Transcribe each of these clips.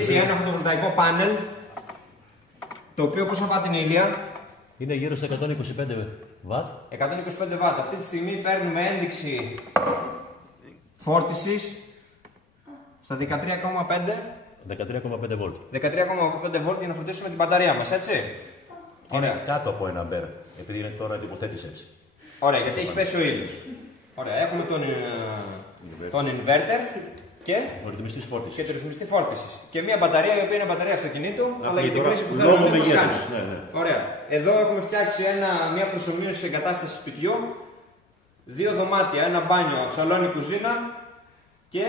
στήσει ένα φωτοβολταϊκό πάνελ, το οποίο πόσο βάτ είναι, Ηλία? Είναι γύρω στα 125 βατ. 125 βάτ. Αυτή τη στιγμή παίρνουμε ένδειξη φόρτισης στα 13,5. 13,5 βολτ. 13,5 βολτ για να φορτίσουμε την μπαταρία μας, έτσι. Είναι κάτω από 1 αμπέρ, επειδή είναι τώρα τοποθέτηση έτσι. Ωραία, γιατί έχει πέσει ο ήλιος. Ωραία, έχουμε τον inverter και Ο ρυθμιστής φόρτισης. και το ρυθμιστή φόρτισης. Και μια μπαταρία η οποία είναι μπαταρία αυτοκινήτου, αλλά για την τώρα, χρήση που λόγω θέλουμε να μας μεγέθους, κάνει. ναι. Ωραία. Εδώ έχουμε φτιάξει μια προσομοίωση εγκατάσταση σπιτιού, 2 δωμάτια, ένα μπάνιο, σαλόνι, κουζίνα και.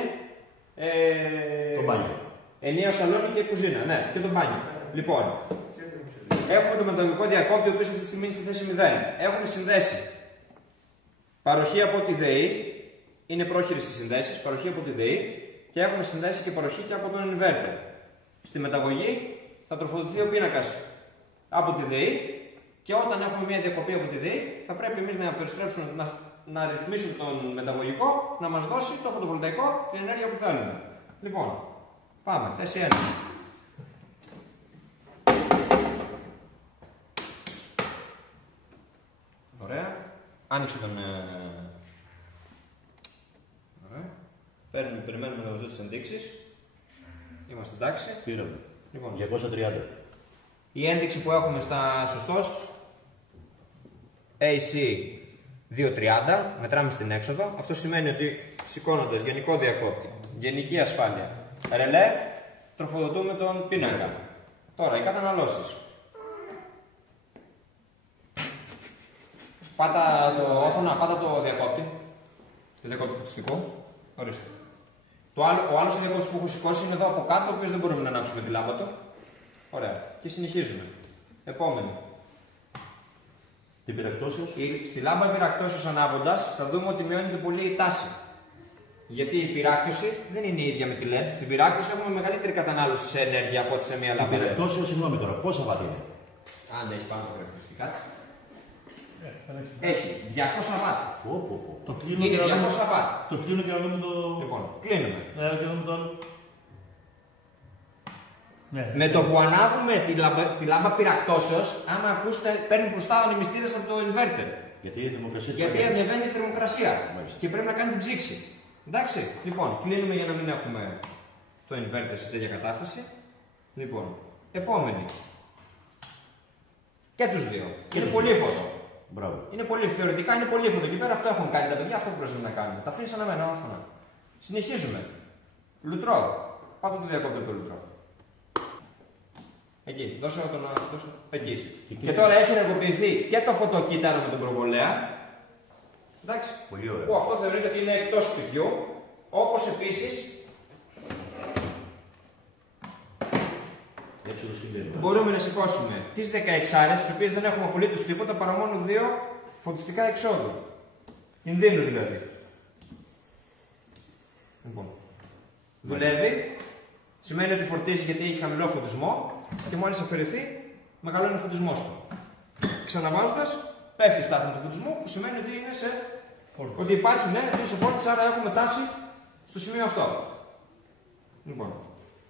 Το μπάνιο. Ενιαίο σαλόνι και κουζίνα, ναι, και το μπάνιο. Λοιπόν, έχουμε το μεταδοτικό διακόπτη, ο οποίος αυτή τη στιγμή είναι στη θέση 0. Έχουμε συνδέσει παροχή από τη ΔΕΗ, είναι πρόχειρες οι συνδέσεις, παροχή από τη ΔΕΗ και έχουμε συνδέσει και παροχή και από τον inverter. Στη μεταγωγή θα τροφοδοτηθεί ο πίνακας από τη ΔΕΗ και όταν έχουμε μια διακοπή από τη ΔΕΗ θα πρέπει εμείς να περιστρέψουμε, να ρυθμίσουμε τον μεταγωγικό να μας δώσει το φωτοβολταϊκό την ενέργεια που θέλουμε. Λοιπόν, πάμε, θέση 1. Ωραία. Άνοιξε τον. Ωραία. Περιμένουμε να μας δώσει τις ενδείξεις. Είμαστε εντάξει. Πήραμε. Λοιπόν, 230. η ένδειξη που έχουμε στα σωστός AC 230, μετράμε στην έξοδο. Αυτό σημαίνει ότι σηκώνοντας γενικό διακόπτη, γενική ασφάλεια, ρελέ, τροφοδοτούμε τον πίνακα. Τώρα, οι καταναλώσεις. Πάτα το όθωνα, πάτα το διακόπτη. Το διακόπτη φωτιστικό. Ορίστε. Ο άλλος διακόπτης που έχω σηκώσει είναι εδώ από κάτω, ο οποίος δεν μπορούμε να ανάψουμε τη λάμπα του. Ωραία. Και συνεχίζουμε. Επόμενη. Την πυρακτώσεως. Στη λάμπα πυράκτωσης ανάβοντας θα δούμε ότι μειώνεται πολύ η τάση. Γιατί η πυράκτωση δεν είναι η ίδια με τη LED. Στην πυράκτωση έχουμε μεγαλύτερη κατανάλωση σε ενέργεια από ό,τι σε μια λάμπα. Την πυρακτώσεως, συγγνώμη τώρα, πόσα βατ είναι? Αν έχει πάνω χαρακτηριστικά της. Έχει 200 βάτ. Το Είναι 200 βάτ. Το κλείνω και να δούμε το. Λοιπόν, κλείνουμε. Ναι, και να δούμε το άλλο. Ναι. Με το που ανάβουμε τη λάμπα πυράκτωσεως, άμα ακούσετε, παίρνουν μπροστά οι νημιστήρες από το inverter. Γιατί η θερμοκρασία. Γιατί ανεβαίνει η θερμοκρασία Μάλιστα. και πρέπει να κάνει την ψήξη. Εντάξει, λοιπόν, κλείνουμε για να μην έχουμε το inverter σε τέτοια κατάσταση. Λοιπόν, επόμενη. Και τους δύο. Είναι πολύ φωτό. Μπράβο. Είναι πολύ, θεωρητικά είναι πολύ φωτό. Εκεί πέρα αυτό έχουν κάνει τα παιδιά, αυτό που πρέπει να κάνουν. Τα αφήνει αναμένα όρθωνα. Συνεχίζουμε. Λουτρό. Πάτε το διακόπτω το λουτρό. Εκεί, δώσε τον δώσε. Εκεί. Και τώρα έχει ενεργοποιηθεί και το φωτοκύτταρο με τον προβολέα. Εντάξει. Πολύ ωραία. Που αυτό θεωρείται ότι είναι εκτός σπιτιού. Όπως επίσης μπορούμε να σηκώσουμε τις 16 τις οποίες δεν έχουμε απολύτως τίποτα παρά μόνο 2 φωτιστικά εξόδου. Κινδύνου δηλαδή. Λοιπόν. Δουλεύει. Σημαίνει ότι φορτίζει γιατί έχει χαμηλό φωτισμό και μόλις αφαιρεθεί μεγαλώνει ο φωτισμός του. Ξαναβάζοντας πέφτει η στάθμη του φωτισμού που σημαίνει ότι είναι σε. Ότι υπάρχει, ναι, είναι σε φόρτιση, άρα έχουμε τάση στο σημείο αυτό. Λοιπόν.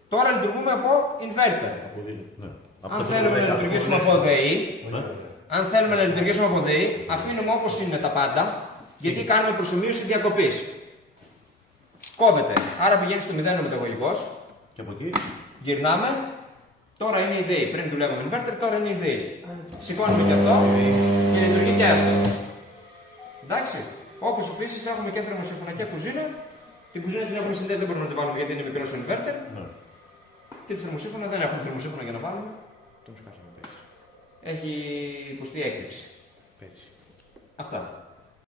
Τώρα λειτουργούμε από inverter. Ναι. Αν θέλουμε να λειτουργήσουμε από ΔΕΗ, αν θέλουμε να λειτουργήσουμε από ΔΕΗ, αφήνουμε όπως είναι τα πάντα, γιατί κάνουμε προσομοίωση διακοπής. Κόβεται. Άρα πηγαίνει στο 0 ο μεταγωγικός. Και από εκεί. Γυρνάμε. Τώρα είναι η ΔΕΗ. Πριν δουλεύουμε inverter, τώρα είναι η ΔΕΗ. Σηκώνουμε και αυτό και λειτουργεί και αυτό. Εντάξει. Όπως επίσης έχουμε και θερμοσύμφωνα και κουζίνα. Την κουζίνα την έχουμε συνδέσει, δεν μπορούμε να την βάλουμε γιατί είναι μικρός ο inverter. Ναι. Και το θερμοσύμφωνα δεν έχουμε θερμοσύμφωνα για να βάλουμε. Το σκάσαμε πέρυσι. Έχει υποστεί έκρηξη. Αυτά.